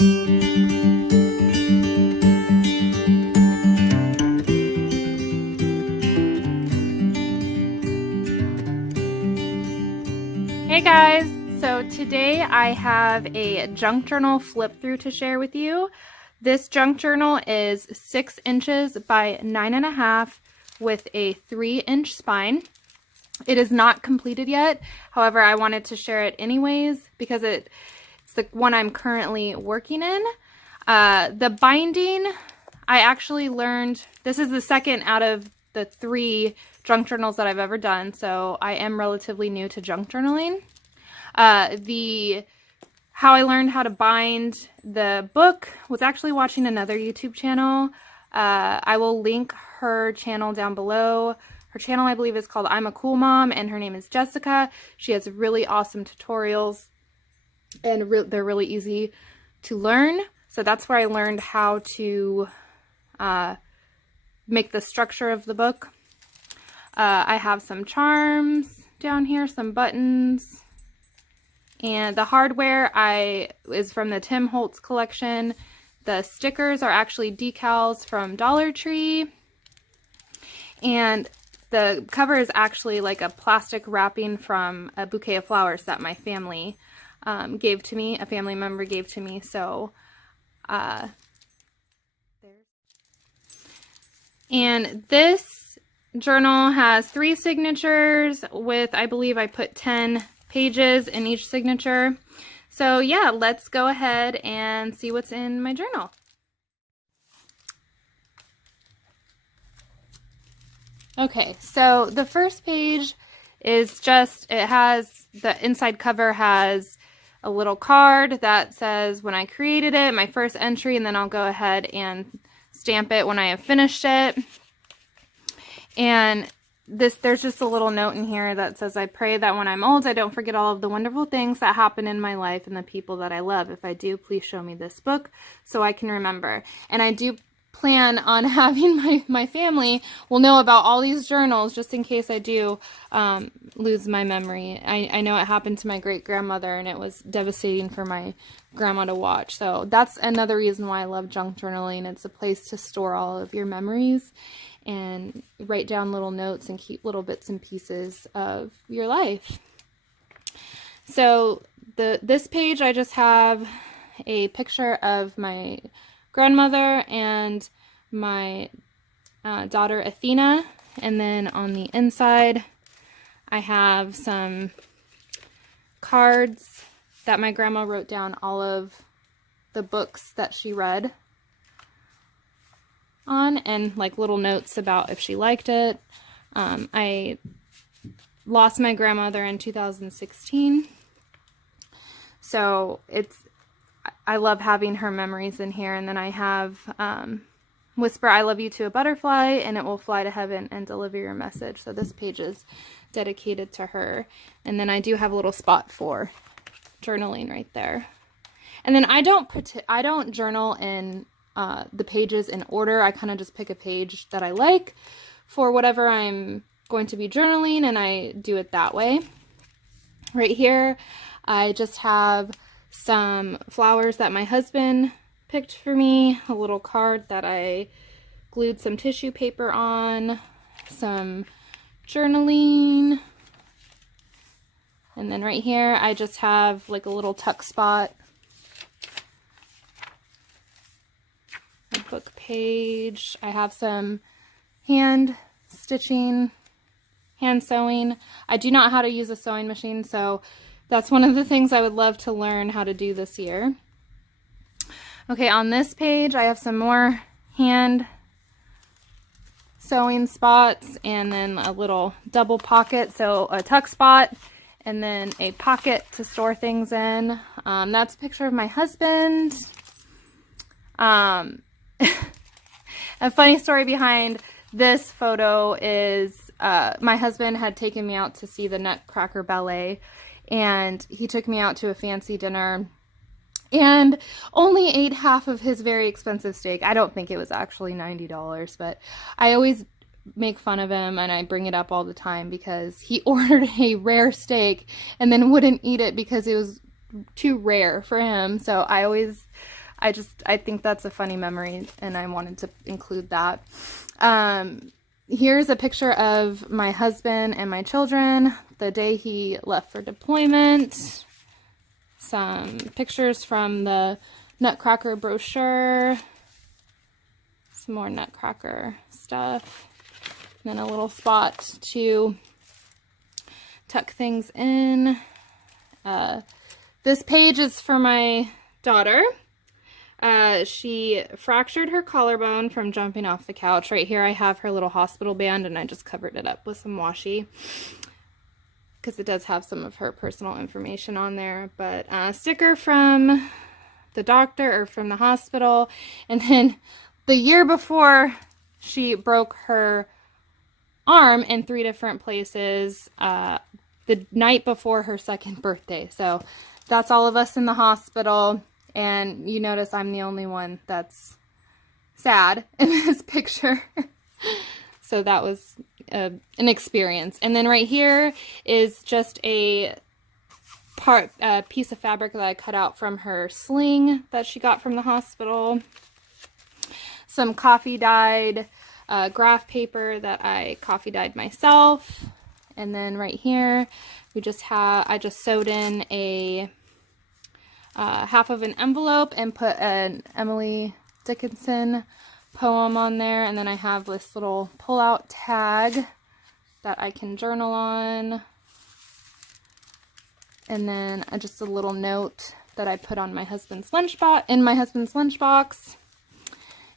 Hey guys, so today I have a junk journal flip through to share with you. This junk journal is 6 inches by 9.5 with a 3-inch spine. It is not completed yet. However, I wanted to share it anyways because it's the one I'm currently working in. The binding, I actually learned, this is the second out of the 3 junk journals that I've ever done, so I am relatively new to junk journaling. How I learned how to bind the book was actually watching another YouTube channel. I will link her channel down below. Her channel, I believe, is called I'm a Cool Mom, and her name is Jessica. She has really awesome tutorials, and they're really easy to learn. So that's where I learned how to make the structure of the book. I have some charms down here, some buttons, and the hardware is from the Holtz collection. The stickers are actually decals from Dollar Tree, and the cover is actually like a plastic wrapping from a bouquet of flowers that my family gave to me, a family member gave to me. So and this journal has 3 signatures with, I believe I put 10 pages in each signature. So yeah, let's go ahead and see what's in my journal. Okay, so the first page is just, it has, the inside cover has a little card that says when I created it, my first entry, and then I'll go ahead and stamp it when I have finished it. And there's just a little note in here that says, I pray that when I'm old, I don't forget all of the wonderful things that happen in my life and the people that I love. If I do, please show me this book so I can remember. And I do plan on having my family will know about all these journals just in case I do lose my memory. I know it happened to my great-grandmother, and it was devastating for my grandma to watch. So that's another reason why I love junk journaling. It's a place to store all of your memories and write down little notes and keep little bits and pieces of your life. So this page, I just have a picture of my grandmother and my daughter Athena, and then on the inside I have some cards that my grandma wrote down all of the books that she read on, and like little notes about if she liked it. I lost my grandmother in 2016, so I love having her memories in here. And then I have whisper I love you to a butterfly, and it will fly to heaven and deliver your message. So this page is dedicated to her. And then I do have a little spot for journaling right there. And then I don't journal in the pages in order. I kind of just pick a page that I like for whatever I'm going to be journaling, and I do it that way. Right here I just have some flowers that my husband picked for me, a little card that I glued some tissue paper on, some journaling, and then right here I just have like a little tuck spot, a book page. I have some hand stitching, hand sewing. I do not know how to use a sewing machine, so that's one of the things I would love to learn how to do this year. Okay, on this page I have some more hand sewing spots, and then a little double pocket, so a tuck spot and then a pocket to store things in. That's a picture of my husband. A funny story behind this photo is my husband had taken me out to see the Nutcracker Ballet, and he took me out to a fancy dinner and only ate half of his very expensive steak. I don't think it was actually $90, but I always make fun of him and I bring it up all the time because he ordered a rare steak and then wouldn't eat it because it was too rare for him. So I always I think that's a funny memory, and I wanted to include that. Here's a picture of my husband and my children the day he left for deployment. Some pictures from the Nutcracker brochure. Some more Nutcracker stuff. And then a little spot to tuck things in. This page is for my daughter. She fractured her collarbone from jumping off the couch. Right here I have her little hospital band, and I just covered it up with some washi because it does have some of her personal information on there. But a sticker from the doctor, or from the hospital. And then the year before, she broke her arm in 3 different places the night before her 2nd birthday. So that's all of us in the hospital. And you notice I'm the only one that's sad in this picture. So that was an experience. And then right here is just a piece of fabric that I cut out from her sling that she got from the hospital. Some coffee dyed graph paper that I coffee dyed myself. And then right here we just have, I just sewed in a half of an envelope and put an Emily Dickinson poem on there. And then I have this little pull-out tag that I can journal on. And then just a little note that I put on my husband's lunchbox, in my husband's lunchbox.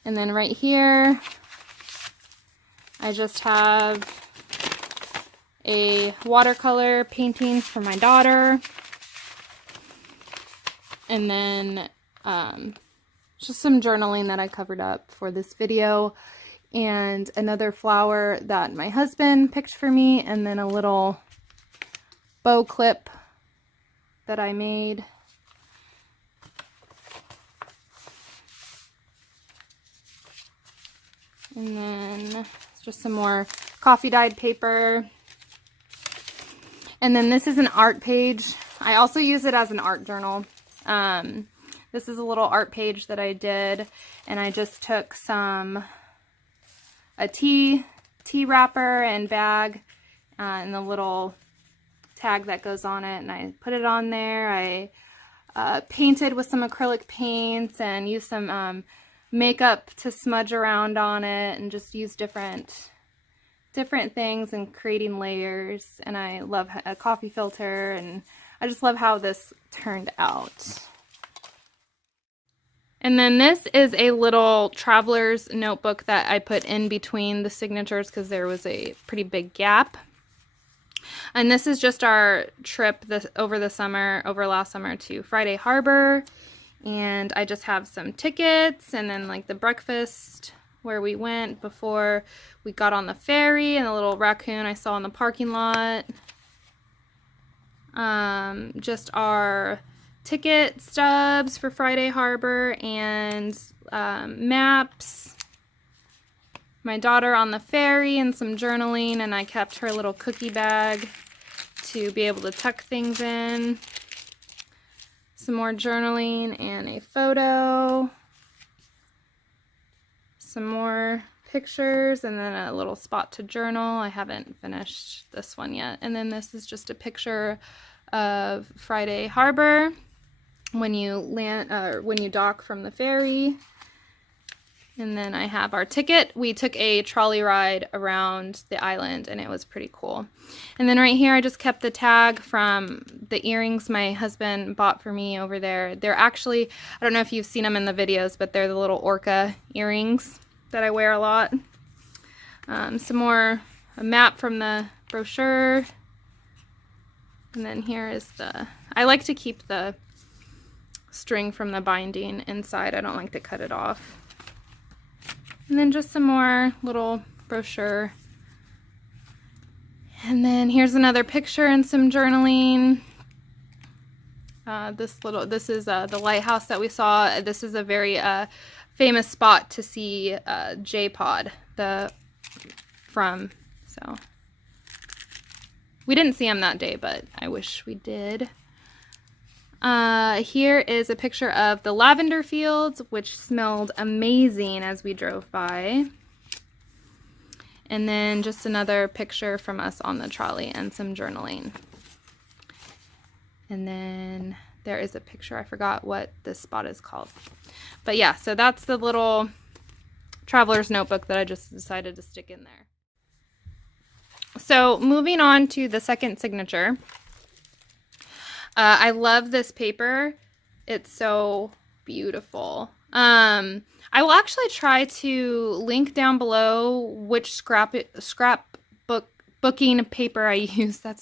And then right here, I just have a watercolor painting for my daughter. And then just some journaling that I covered up for this video, and another flower that my husband picked for me, and then a little bow clip that I made. And then just some more coffee dyed paper. And then this is an art page. I also use it as an art journal. This is a little art page that I did, and I just took a tea wrapper and bag, and the little tag that goes on it, and I put it on there. I painted with some acrylic paints and used some makeup to smudge around on it, and just used different things and creating layers. And I love a coffee filter, and I just love how this turned out. And then this is a little traveler's notebook that I put in between the signatures because there was a pretty big gap. And this is just our trip over last summer to Friday Harbor. And I just have some tickets, and then like the breakfast where we went before we got on the ferry, and the little raccoon I saw in the parking lot. Just our ticket stubs for Friday Harbor, and maps. My daughter on the ferry, and some journaling, and I kept her little cookie bag to be able to tuck things in. Some more journaling and a photo. Some more pictures, and then a little spot to journal. I haven't finished this one yet. And then this is just a picture of Friday Harbor when you land, when you dock from the ferry. And then I have our ticket. We took a trolley ride around the island, and it was pretty cool. And then right here I just kept the tag from the earrings my husband bought for me over there. They're actually, I don't know if you've seen them in the videos, but they're the little orca earrings that I wear a lot. Some more, a map from the brochure. And then here is I like to keep the string from the binding inside. I don't like to cut it off. And then just some more little brochure. And then here's another picture and some journaling. This is the lighthouse that we saw. This is a very famous spot to see J-Pod from. So we didn't see him that day, but I wish we did. Here is a picture of the lavender fields, which smelled amazing as we drove by. And then just another picture from us on the trolley and some journaling. And then there is a picture, I forgot what this spot is called. But yeah, so that's the little traveler's notebook that I just decided to stick in there. So moving on to the second signature. I love this paper. It's so beautiful. I will actually try to link down below which scrapbooking paper I use. I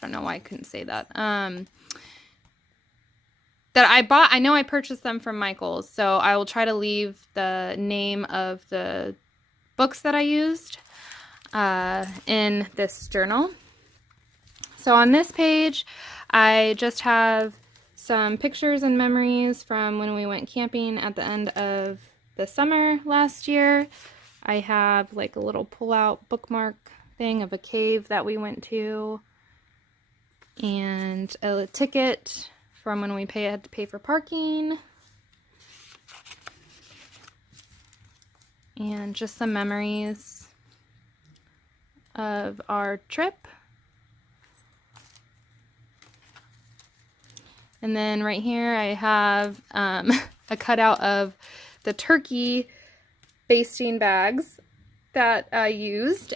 don't know why I couldn't say that. That I bought. I know I purchased them from Michael's, so I will try to leave the name of the books that I used in this journal. So on this page, I just have some pictures and memories from when we went camping at the end of the summer last year. I have like a little pull-out bookmark thing of a cave that we went to, and a ticket from when we had to pay for parking, and just some memories of our trip. And then right here I have a cutout of the turkey basting bags that I used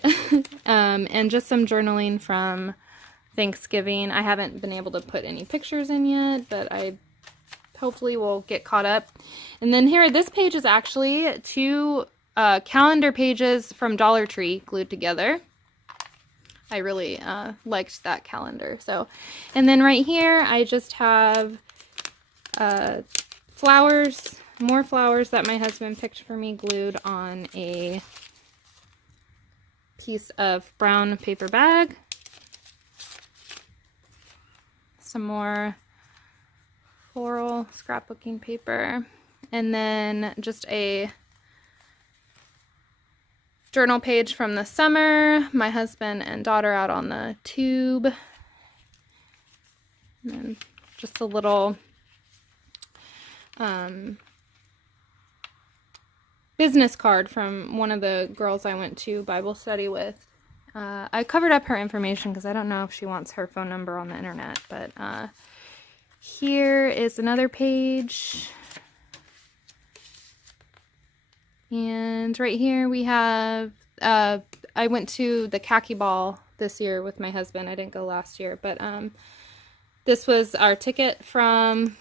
and just some journaling from Thanksgiving. I haven't been able to put any pictures in yet, but I hopefully will get caught up. And then here, this page is actually 2 calendar pages from Dollar Tree glued together. I really liked that calendar. So, and then right here, I just have flowers, more flowers that my husband picked for me, glued on a piece of brown paper bag. Some more floral scrapbooking paper, and then just a journal page from the summer, my husband and daughter out on the tube, and then just a little business card from one of the girls I went to Bible study with. I covered up her information because I don't know if she wants her phone number on the internet, but here is another page. And right here we have, I went to the khaki ball this year with my husband. I didn't go last year, but this was our ticket from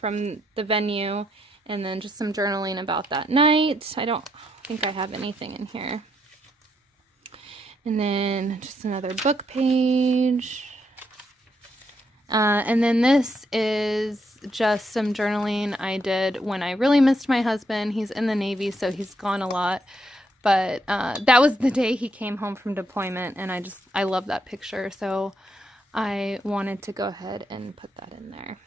the venue, and then just some journaling about that night. I don't think I have anything in here. And then just another book page. And then this is just some journaling I did when I really missed my husband. He's in the Navy, so he's gone a lot. But that was the day he came home from deployment, and I love that picture. So I wanted to go ahead and put that in there.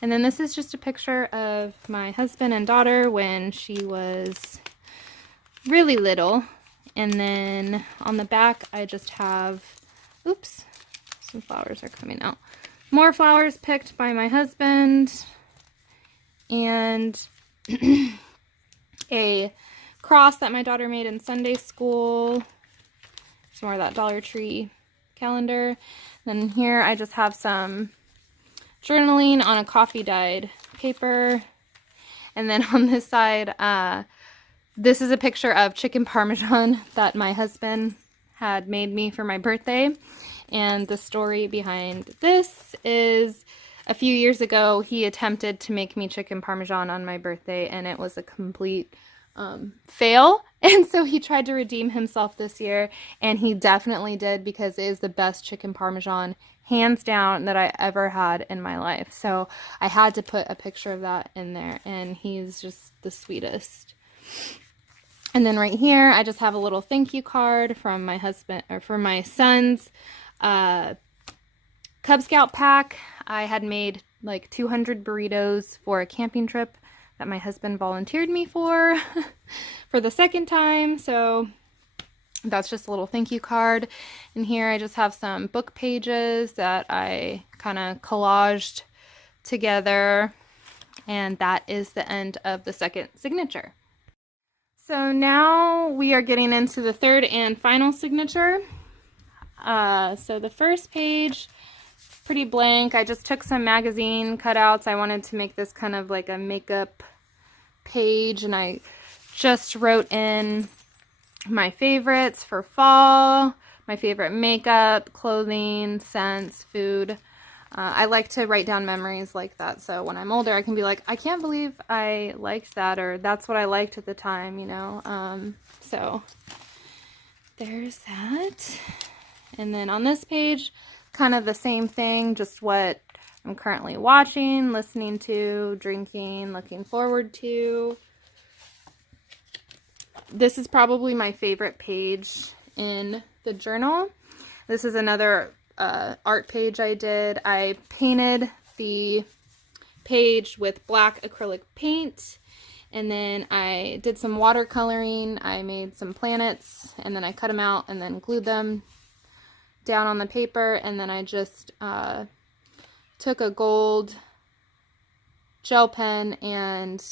And then this is just a picture of my husband and daughter when she was really little. And then on the back, I just have, oops, some flowers are coming out. More flowers picked by my husband, and a cross that my daughter made in Sunday school. Some more of that Dollar Tree calendar. Then here I just have some journaling on a coffee dyed paper. And then on this side, this is a picture of chicken parmesan that my husband had made me for my birthday. And the story behind this is a few years ago, he attempted to make me chicken parmesan on my birthday, and it was a complete fail. And so he tried to redeem himself this year, and he definitely did, because it is the best chicken parmesan, hands down, that I ever had in my life. So I had to put a picture of that in there, and he's just the sweetest. And then right here, I just have a little thank you card from my husband, or from my son's Cub Scout pack. I had made like 200 burritos for a camping trip that my husband volunteered me for the second time. So that's just a little thank you card. And here I just have some book pages that I kind of collaged together. And that is the end of the second signature. So now we are getting into the third and final signature. So the first page, pretty blank. I just took some magazine cutouts. I wanted to make this kind of like a makeup page, and I just wrote in my favorites for fall, my favorite makeup, clothing, scents, food. I like to write down memories like that, so when I'm older I can be like, I can't believe I liked that, or that's what I liked at the time, you know. So there's that. And then on this page, kind of the same thing, just what I'm currently watching, listening to, drinking, looking forward to. This is probably my favorite page in the journal. This is another art page I did. I painted the page with black acrylic paint, and then I did some watercoloring. I made some planets, and then I cut them out and then glued them down on the paper, and then I just took a gold gel pen and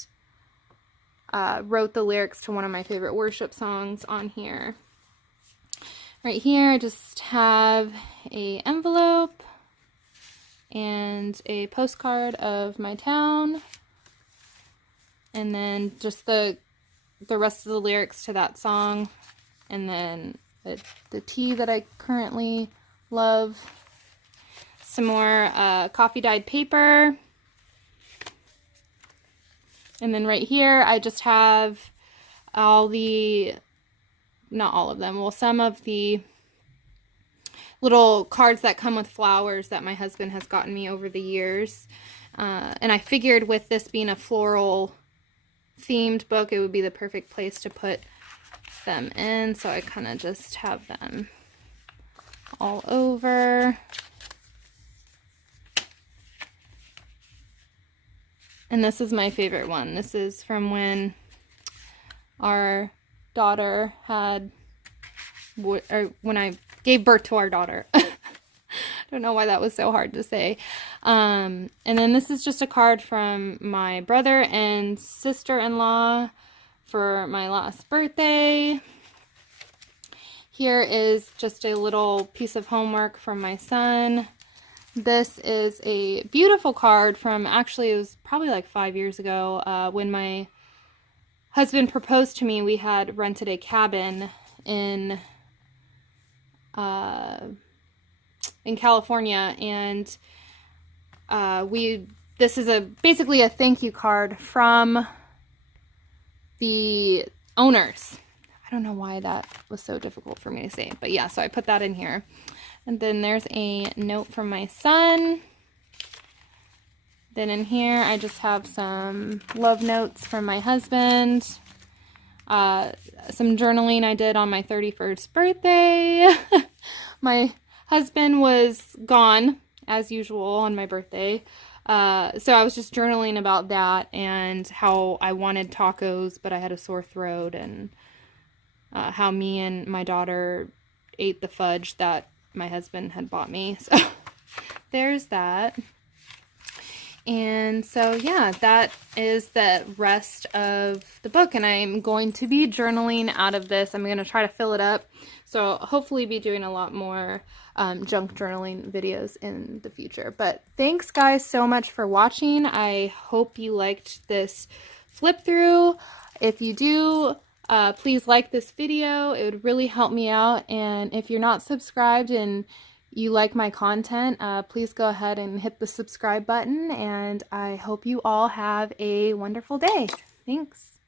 wrote the lyrics to one of my favorite worship songs on here. Right here I just have a envelope and a postcard of my town, and then just the rest of the lyrics to that song, and then the tea that I currently love, some more coffee dyed paper, and then right here I just have all the, not all of them, well, some of the little cards that come with flowers that my husband has gotten me over the years. And I figured with this being a floral themed book, it would be the perfect place to put them in. So I kind of just have them all over. And this is my favorite one. This is from when our daughter had, or when I gave birth to our daughter. I don't know why that was so hard to say. And then this is just a card from my brother and sister-in-law for my last birthday. Here is just a little piece of homework from my son. This is a beautiful card from, actually it was probably like 5 years ago, when my husband proposed to me. We had rented a cabin in California, and this is basically a thank you card from the owners. I don't know why that was so difficult for me to say, but yeah, so I put that in here. And then there's a note from my son. Then in here I just have some love notes from my husband, some journaling I did on my 31st birthday. My husband was gone, as usual, on my birthday. So I was just journaling about that and how I wanted tacos, but I had a sore throat, and how me and my daughter ate the fudge that my husband had bought me. So there's that. And so yeah, that is the rest of the book, and I'm going to be journaling out of this. I'm going to try to fill it up, so hopefully be doing a lot more junk journaling videos in the future. But thanks guys so much for watching. I hope you liked this flip through. If you do, please like this video. It would really help me out. And if you're not subscribed and you like my content, please go ahead and hit the subscribe button, and I hope you all have a wonderful day. Thanks.